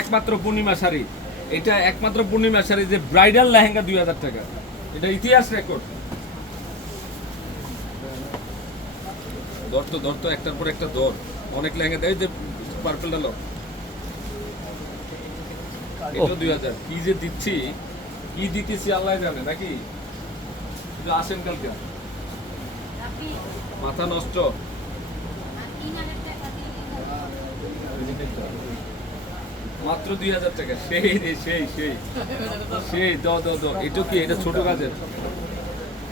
একমাত্র পূর্ণিমা শাড়ি। এটা একমাত্র পূর্ণিমা শাড়ি যে ব্রাইডাল লেহেঙ্গা দুই হাজার টাকা। এটা ইতিহাস রেকর্ড। দর তো দর তো একটার পর একটা দর। অনেক লেহেঙ্গা দেয় যে পার্পেলটা লো এটা দুই হাজার। কি যে দিচ্ছি কি দিতেছি আল্লাহ জানে নাকি? আসেন কালকে। মাথা নষ্ট। মাত্র দুই হাজার টাকা। সেই রে সেই সেই। সেই দ দ দ। এটা কি? এটা ছোট কাজের?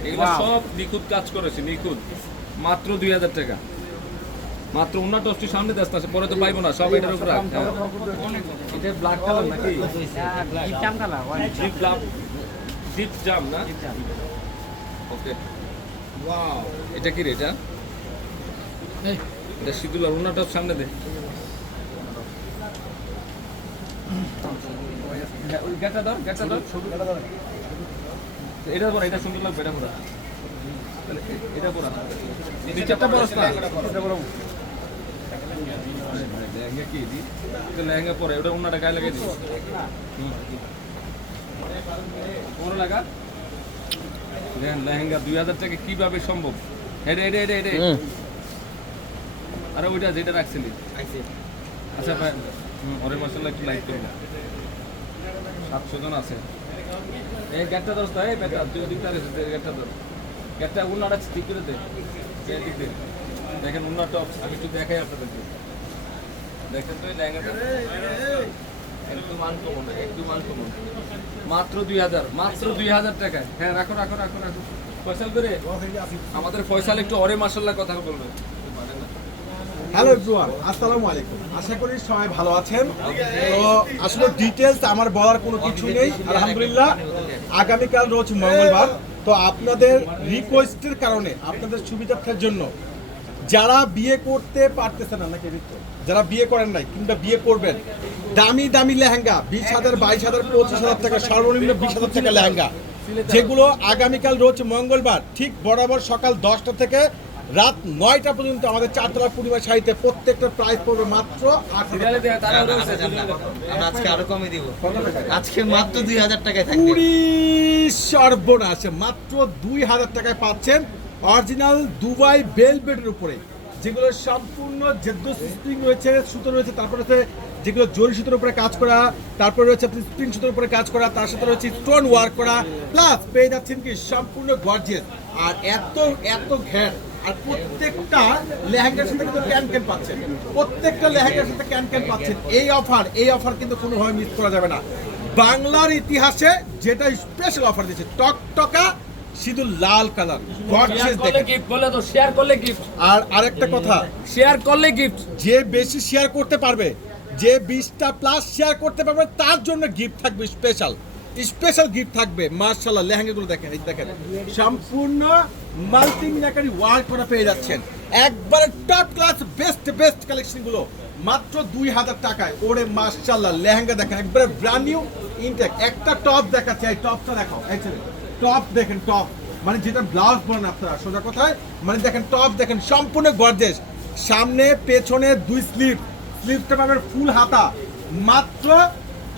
এগুলো সব নিখুঁত কাজ করেছে নিখুঁত। মাত্র দুই হাজার টাকা। মাত্র অন্য টস্টি সামনে দেশ আছে পরে তো পাইবো না সব এটার উপর রাখ। এটা ব্ল্যাক কালার নাকি? ডিপ ব্ল্যাক ডিপ জাম না? ওকে ওয়াও এটা কি রে এটা? এটা আর অন্য টপ সামনে দে। ওই গেটটা দাও গেটটা দাও এটা পরে এটা সুন্দর লাগবে এটা পুরো এটা পুরো নিচেরটা বড় না এটা বড় লেহেঙ্গা কি দি লেহেঙ্গা পরে ওটা অন্যটা গায়ে লাগিয়ে দিই বড় লাগা লেহেঙ্গা দুই হাজার টাকা কীভাবে সম্ভব হেডে হেডে হেডে হেডে আরে ওইটা যেটা রাখছিলি আচ্ছা ওরে মাসাল্লাহ একটু লাইক করুন সাতশো জন আছে। এই গ্যাটটা দোস্ত এই বেটা তুই দিকটা রেখে দে গ্যাটটা ধর। গ্যাটটা উন্নাটা ঠিক করে দে দিক দে দেখেন উন্না টপ আমি একটু দেখাই আপনাদেরকে। দেখেন তো এই লেহেঙ্গাটা একটু মান কমন একটু মান কমন মাত্র দুই হাজার মাত্র দুই হাজার টাকায়। হ্যাঁ রাখো রাখো রাখো রাখো। ফয়সাল করে আমাদের ফয়সাল একটু অরে মাসাল্লাহ কথা বলবে। হ্যালো এভরিওয়ান আসসালামু আলাইকুম আশা করি সবাই ভালো আছেন। তো আসলে ডিটেলস আমার বলার কোনো কিছু নেই। আলহামদুলিল্লাহ, আগামীকাল রোজ মঙ্গলবার। তো আপনাদের রিকোয়েস্টের কারণে, আপনাদের সুবিধার্থের জন্য, যারা বিয়ে করতে পারতেছে না, নাকি যারা বিয়ে করেন নাই কিংবা বিয়ে করবেন, দামি দামি লেহেঙ্গা, বিশ হাজার, বাইশ হাজার, পঁচিশ হাজার টাকা, সর্বনিম্ন বিশ হাজার টাকা লেহেঙ্গা, যেগুলো আগামীকাল রোজ মঙ্গলবার, ঠিক বরাবর সকাল দশটা থেকে রাত নয়টা পর্যন্ত আমাদের চারতলা পূর্ণিমা শাড়িতে প্রত্যেকটা প্রাইস পড়বে মাত্র আজকে আরও কমে দিব। আজকে মাত্র দুই হাজার টাকায় থাকবে। কুড়ি সর্বনাশে মাত্র দুই হাজার টাকায় পাচ্ছেন অরিজিনাল দুবাই বেলবেটের উপরে যেগুলো সম্পূর্ণ জেদ্দ স্প্রিং রয়েছে সুতো রয়েছে তারপরে হচ্ছে যেগুলো জরি সুতোর উপরে কাজ করা তারপরে রয়েছে আপনি স্প্রিং সুতোর উপরে কাজ করা তার সাথে রয়েছে স্টোন ওয়ার্ক করা প্লাস পেয়ে যাচ্ছেন কি সম্পূর্ণ গর্জেস আর এত এত ঘ্যাট আর প্রত্যেকটা লেহেঙ্গার সাথে কিন্তু ক্যান ক্যান পাচ্ছেন। প্রত্যেকটা লেহেঙ্গার সাথে ক্যান ক্যান পাচ্ছেন। এই অফার এই অফার কিন্তু কোনোভাবে মিস করা যাবে না। বাংলার ইতিহাসে যেটা স্পেশাল অফার দিয়েছে টকটকা শুধু লাল কালার। করলে দেখেন। গিফট বলে তো শেয়ার করলে গিফট আর আরেকটা কথা শেয়ার করলে গিফট যে বেশি শেয়ার করতে পারবে যে বিশটা প্লাস শেয়ার করতে পারবে তার জন্য গিফট থাকবে স্পেশাল স্পেশাল গিফট থাকবে মার্শাল্লাহ লেহেঙ্গাগুলো দেখেন, এই দেখেন। সম্পূর্ণ মাল্টি মিনাকারি ওয়ার্ক করা পেয়ে যাচ্ছেন। একবারে টপ ক্লাস বেস্ট বেস্ট কালেকশনগুলো মাত্র দুই হাজার টাকায়। ওরে মার্শাল্লাহ লেহেঙ্গা দেখেন, একবারে ব্র্যান্ড নিউ ইনটেক একটা টপ দেখাচ্ছে, এই টপটা দেখাও টপ দেখেন টপ মানে যেটা ব্লাউজ বলেন আপনারা, সোজা কথায়। মানে দেখেন টপ দেখেন, সম্পূর্ণ গর্জেস সামনে, পেছনে দুই স্লিপ স্লিপটা পাবেন ফুল হাতা। মাত্র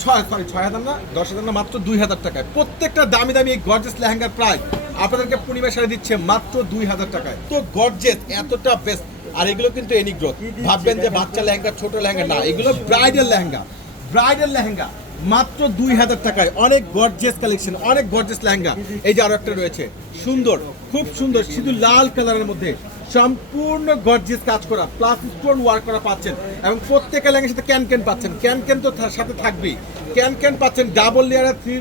ছয় সরি ছয় হাজার না? দশ হাজার না, মাত্র দুই হাজার টাকায়। প্রত্যেকটা দামি দামি এই গর্জেস লেহেঙ্গার প্রাইস আপনাদেরকে পূর্ণিমা শাড়ি দিচ্ছে মাত্র দুই হাজার টাকায়। তো গর্জেস এতটা বেস্ট আর এগুলো কিন্তু এনি গ্রোথ ভাববেন যে বাচ্চা লেহেঙ্গা, ছোট লেহেঙ্গা, না, এগুলো ব্রাইডাল লেহেঙ্গা। ব্রাইডাল লেহেঙ্গা, মাত্র দুই হাজার টাকায়। অনেক গর্জেস কালেকশন অনেক গর্জেস লেহেঙ্গা। এই যে আরও একটা রয়েছে, সুন্দর, খুব সুন্দর, শুধু লাল কালারের মধ্যে। সম্পূর্ণ গর্জিয়াস কাজ করা প্লাস স্টোন ওয়ার্ক করা পাচ্ছেন এবং প্রত্যেকটা লেহেঙ্গার সাথে ক্যান ক্যান পাচ্ছেন। ক্যান ক্যান তো সাথে থাকবেই। ক্যান ক্যান পাচ্ছেন ডাবল লেয়ারের থ্রি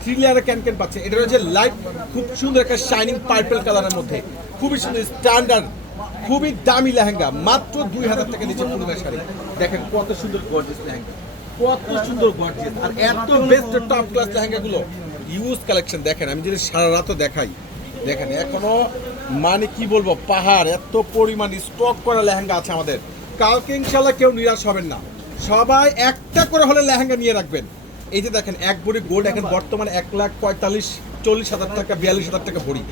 থ্রি লেয়ারের ক্যান ক্যান পাচ্ছেন। এটা রয়েছে লাইট খুব সুন্দর একটা শাইনিং পার্পল কালারের মধ্যে। খুবই সুন্দর স্ট্যান্ডার্ড খুবই দামি লেহেঙ্গা। মাত্র দুই হাজার টাকা দিচ্ছে পূর্ণিমা শাড়ি দেখেন কত সুন্দর গর্জিয়াস লেহেঙ্গা। কত সুন্দর গর্জিয়াস আর এত বেস্ট টপ ক্লাস লেহেঙ্গাগুলো। ইউজ কালেকশন দেখেন, আমি যদি সারা রাতও দেখাই। দেখেন, এখনও মানে কি বলব পাহাড় এত পরিমাণ স্টক করা লেহেঙ্গা আছে আমাদের। কালকে ইনশাল্লাহ কেউ নিরাশ হবেন না। সবাই একটা করে হলে লেহেঙ্গা নিয়ে রাখবেন। এই যে দেখেন এক ভরি গোল্ড এখন বর্তমানে এক লাখ পঁয়তাল্লিশ চল্লিশ হাজার টাকা বিয়াল্লিশ হাজার টাকা ভরি।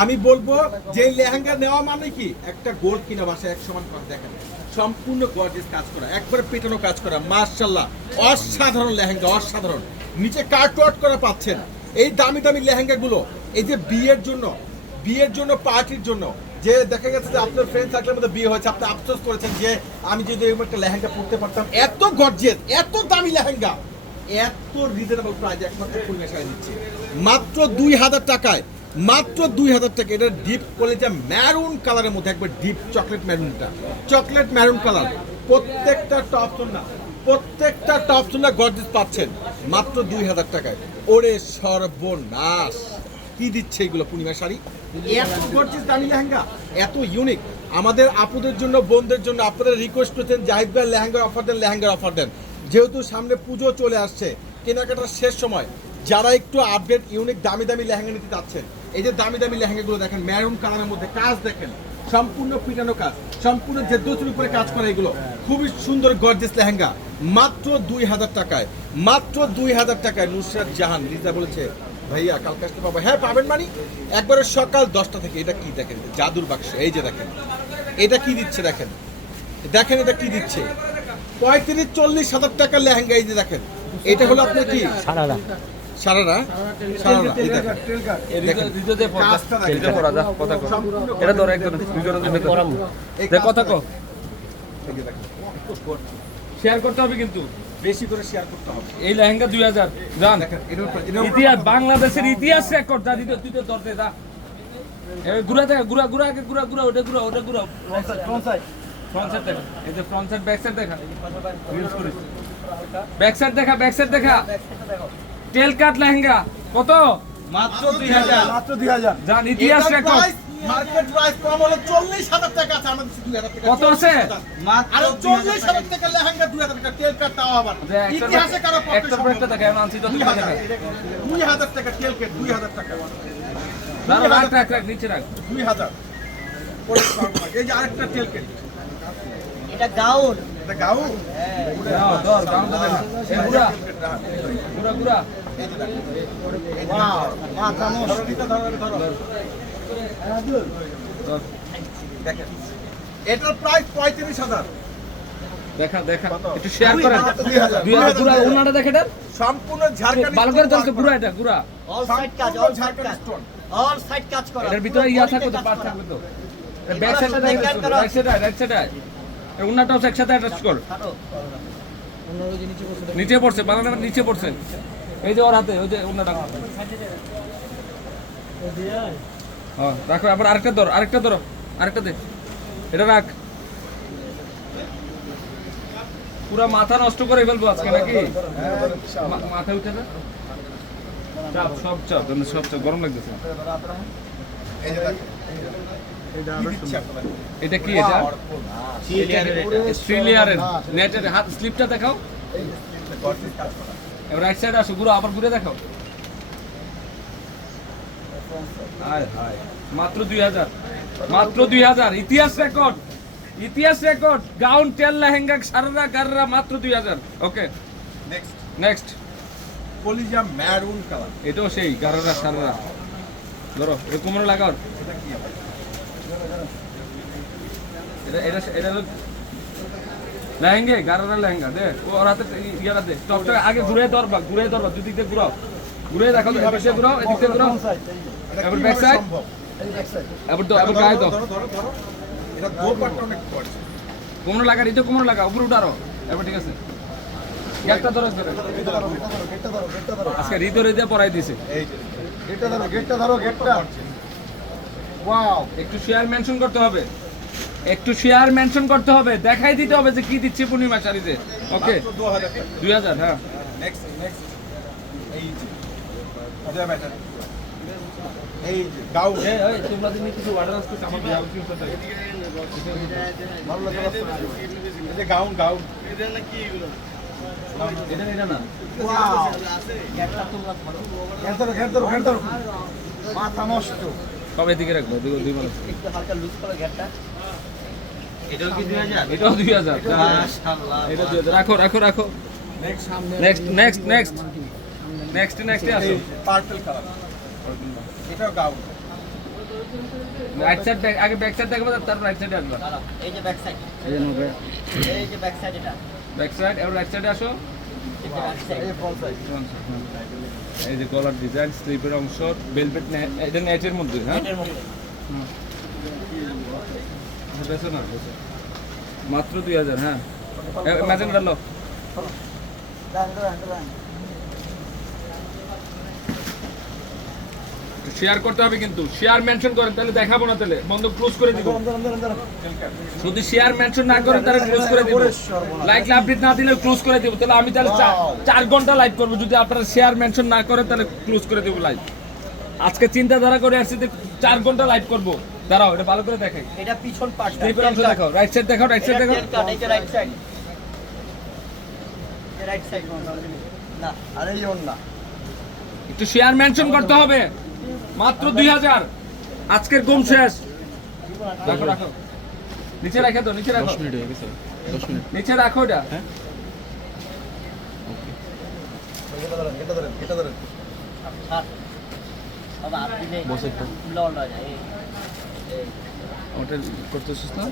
আমি বলব যে লেহেঙ্গা নেওয়া মানে কি? একটা গোল্ড কিনা বাসায় এক সমান করে দেখেন। সম্পূর্ণ গর্জিয়াস কাজ করা একবারে পেটানো কাজ করা। মার্শাল্লাহ অসাধারণ লেহেঙ্গা অসাধারণ। নিচে কার্টওয়ার্ক করা পাচ্ছেন। এই দামি দামি লেহেঙ্গাগুলো এই যে বিয়ের জন্য বিয়ের জন্য, পার্টির জন্য। যে দেখা গেছে যে আপনার ফ্রেন্ড সার্কেলের মধ্যে বিয়ে হয়েছে, আপনি আফসোস করেছেন যে আমি যদি এরকম একটা লেহেঙ্গা পড়তে পারতাম, এত গর্জিয়াস এত দামি লেহেঙ্গা, এত রিজনেবল প্রাইস একমাত্র পরিবেশায় দিচ্ছে। মাত্র দুই হাজার টাকায়, মাত্র দুই হাজার টাকা এটা ডিপ কলেজে ম্যারুন কালারের মধ্যে একবার ডিপ চকলেট ম্যারুনটা চকলেট ম্যারুন কালার প্রত্যেকটা টপ না, প্রত্যেকটা টপ না গর্জিস পাচ্ছেন। মাত্র দুই হাজার টাকায়। ওরে সর্বনাশ। কি দিচ্ছে এগুলো পূর্ণিমা শাড়ি? এত গর্জিস দামি লেহেঙ্গা। এত ইউনিক আমাদের আপুদের জন্য বোনদের জন্য আপনারা রিকোয়েস্ট করছেন জাহিদ ভাই লেহেঙ্গার অফার দেন লেহেঙ্গার অফার দেন। যেহেতু সামনে পুজো চলে আসছে কেনাকাটার শেষ সময় যারা একটু আপডেট ইউনিক দামি দামি লেহেঙ্গা নিতে চাচ্ছেন এই যে দামি দামি লেহেঙ্গাগুলো দেখেন ম্যারুন কালারের মধ্যে কাজ দেখেন সম্পূর্ণ পিটানো কাজ সম্পূর্ণ যে জেদ্দোচুর উপরে কাজ করা এগুলো খুবই সুন্দর গর্জেস লেহেঙ্গা মাত্র দুই হাজার টাকায় মাত্র দুই হাজার টাকায় নুসরাত জাহান লিজা বলেছে ভাইয়া কালকে আসতে পাবো হ্যাঁ পাবেন মানে। একবারে সকাল দশটা থেকে এটা কি দেখেন? জাদুর বাক্স এই যে দেখেন। এটা কি দিচ্ছে দেখেন? দেখেন এটা কি দিচ্ছে? পঁয়ত্রিশ চল্লিশ হাজার টাকার লেহেঙ্গা এই যে দেখেন। এটা হলো আপনার কি? সারারা। সারারা? সারারা এই দেখেন। এটা ধর একদম দুজনের জন্য কথা কো। শেয়ার করতে হবে কিন্তু। বেশি করে শেয়ার করতে হবে। এই লেহেঙ্গা দুই হাজার। জান ইতিহাস বাংলাদেশের ইতিহাস রেকর্ড যা দিতে তুই তো ধরতে যা। এ গুড়া গুড়া আগে গুড়া গুড়া ওটা গুড়া ওটা গুড়া ফ্রন্ট সাইড দেখা। এই যে ফ্রন্ট সাইড ব্যাক সাইড দেখা। করিস ব্যাক সাইড দেখা ব্যাক সাইড দেখা। Tail cut lehenga. কত? মাত্র দুই হাজার। মাত্র দুই হাজার। জান ইতিহাস রেকর্ড মার্কেট প্রাইস কম হলো চল্লিশ হাজার টাকা আছে আমাদের দুই হাজার টাকা। কত আছে? আরে চল্লিশ হাজার টাকা। লেহেঙ্গা দুই হাজার টাকা তেল কাট তাও আবার ইতিহাসে কারও একটা না। আনছি তো দুই হাজার টাকা তেল কেট দুই হাজার টাকা। রাখ রাখ রাখ নিচে রাখ। দুই হাজার। এই যে আরেকটা তেল কেট। এটা গাউন। এটা গুড়া মাথা ধরো ধরো ধর। এটার প্রাইস পঁয়ত্রিশ হাজার। দেখা দেখা। একটু শেয়ার করেন। দুই হাজার। দুই ওনাটা দেখে দেন। সম্পূর্ণ ঝাড়খণ্ড ভালো করে ধরছে গুড়া এটা গুড়া। অল সাইড কাজ অল সাইড কাজ। অল সাইড কাজ করা। এটার ভিতরে ইয়া থাকবে তো? পার্ট থাকবে তো ব্যাক সাইডে দেখে রাইট সাইডে রাইট সাইডে ওনাটাও একসাথে অ্যাটাচ কর। নিচে পড়ছে বানানা নিচে পড়ছে। এই যে ওর হাতে ওই যে ওনাটা রাখো, আবার আরেকটা ধরো আরেকটা ধরো, আরেকটা দে। এটা রাখ। পুরা মাথা নষ্ট করে ফেলব আজকে নাকি? মাথা উঠে না সব চাপ সব চাপ, গরম লাগতেছে। এটা কি এটা? অস্ট্রেলিয়ারের নেটের হাত স্লিপটা দেখাও। এবার রাইট সাইডে আসো ঘুরো আবার ঘুরে দেখাও। মাত্র দুই হাজার। মাত্র দুই হাজার। ইতিহাস রেকর্ড ইতিহাস record gown tail lehenga sharara gharara মাত্র দুই হাজার। ওকে Next, নেক্সট কলিজা ম্যারুন কালার এটাও সেই গাররা সারারা ধরো এটা কোমরে লাগাও। এটা কি এটা এটা এটা লেহেঙ্গে গারারা লেহেঙ্গা দে। ও ওর হাতে ইয়ারা দে। টপটা আগে ঘুরে ধরবা ঘুরে ধরবা দুদিক দিয়ে ঘুরাও। ঘুরে দেখো এদিক দিয়ে ঘুরাও এদিক দিয়ে ঘুরাও। এবার side? সম্ভব? এবার দাও এবার গায়ে দাও। এটা দোপাট্টা অনেক গর্জিয়াস। কোমরে লাগা এটা কোমরে লাগা উপরে উঠারো এবার ঠিক আছে গেটটা ধরো গেটটা ধরো গেটটা ধরো আজকে হৃদয় দিয়ে পড়াই দিছে এই গেটটা ধরো গেটটা ধরো গেটটা ওয়াও একটু শেয়ার মেনশন করতে হবে একটু শেয়ার মেনশন করতে হবে দেখাই দিতে হবে যে কি দিচ্ছে পূর্ণিমা শাড়িতে ওকে মাত্র 2000 টাকা। দুই হাজার হ্যাঁ Next, next. এই যে। এই গাউন। কিছু অর্ডার গাউন। এটা এটা না ওয়াও। একটা তোমরা ধরো। ধরো ধরো ধরো মাথা নষ্ট। সব এদিকে রাখব দুই দুই মানুষ একটু হালকা লুজ করো এটাও কি দুই হাজার? এটাও দুই হাজার। মাশাআল্লাহ এটা রাখো রাখো রাখো। Next, next next next next next এই আসো color। এটাও গাউন। রাইট সাইড আগে ব্যাক সাইড দেখব তারপর রাইট সাইডে আসবা। এই যে ব্যাক সাইড এই যে ব্যাক সাইড এটা। ব্যাক সাইড এবার রাইট সাইডে আসো। এই যে গলার ডিজাইন স্লিপের অংশ বেলভেট এটা নেটের মধ্যে হ্যাঁ? এটার না। মাত্র দুই হাজার হ্যাঁ? শেয়ার করতে হবে কিন্তু। শেয়ার মেনশন করেন তাহলে দেখাবো না তাহলে। বন্ধ ক্লোজ করে দিব। যদি শেয়ার মেনশন না করেন তাহলে ক্লোজ করে দিব। লাইক আপডেট না দিলে ক্লোজ করে দিব। তাহলে আমি তাহলে চার ঘণ্টা লাইভ করব। যদি আপনারা শেয়ার মেনশন না করেন তাহলে ক্লোজ করে দিব লাইভ আজকে চিন্তাধারা করে আসছি যে চার ঘণ্টা লাইভ করব। দাঁড়াও এটা ভালো করে দেখাই। এটা পিছন পাশ অংশ দেখাও। রাইট সাইড দেখাও রাইট সাইড দেখাও। রাইট সাইড রাইট সাইড না আর না একটু শেয়ার মেনশন করতে হবে। মাত্র দুই হাজার। আজকের ঘুম শেষ। রাখো রাখো নিচে রাখে তো নিচে রাখো। নিচে রাখো এটা। বসে হয়ে ওটা করতেছিস না?